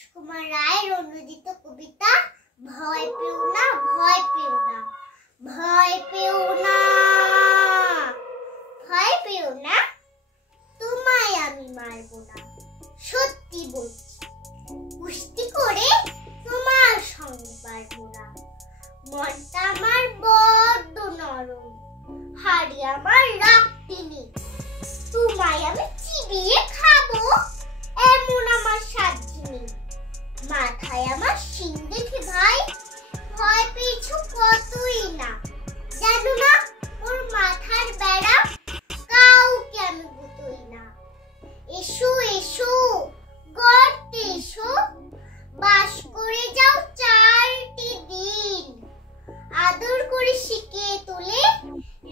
সুকুমার রায়ের অনুদিত কবিতা ভয় পেও না, ভয় পেও না, ভয় পেও না, ভয় পেও না, তোমায় আমি মারবো না। সত্যি বলছি, কুস্তি করে তোমার সঙ্গে পারবো না। মনটা আমার বড্ড নরম, হাড়ি আমার রাখতে নেই। তোমায় আমি চিবিয়ে খাবো এমন আমার সাধ্য নেই। মাথায় আমার শিং দেখে ভাই ভয় পেয়েছো কতই না। জানো না ওর মাথার বেড়া কাউকে আমি গুতোই না। এসো এসো গর্তে এসো, বাস করে যাও 4টি দিন। আদর করে শিখিয়ে তুলে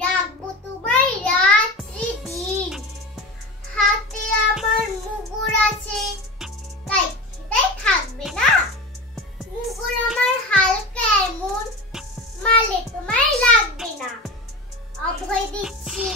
রাখবো তোমায় রাত্রি দিন। হাতে আমার মুগুর আছে, তাই থাকবে না। মুগুর আমার হালকা এমন, মালে তোমায় লাগবে না। অভয় দিচ্ছি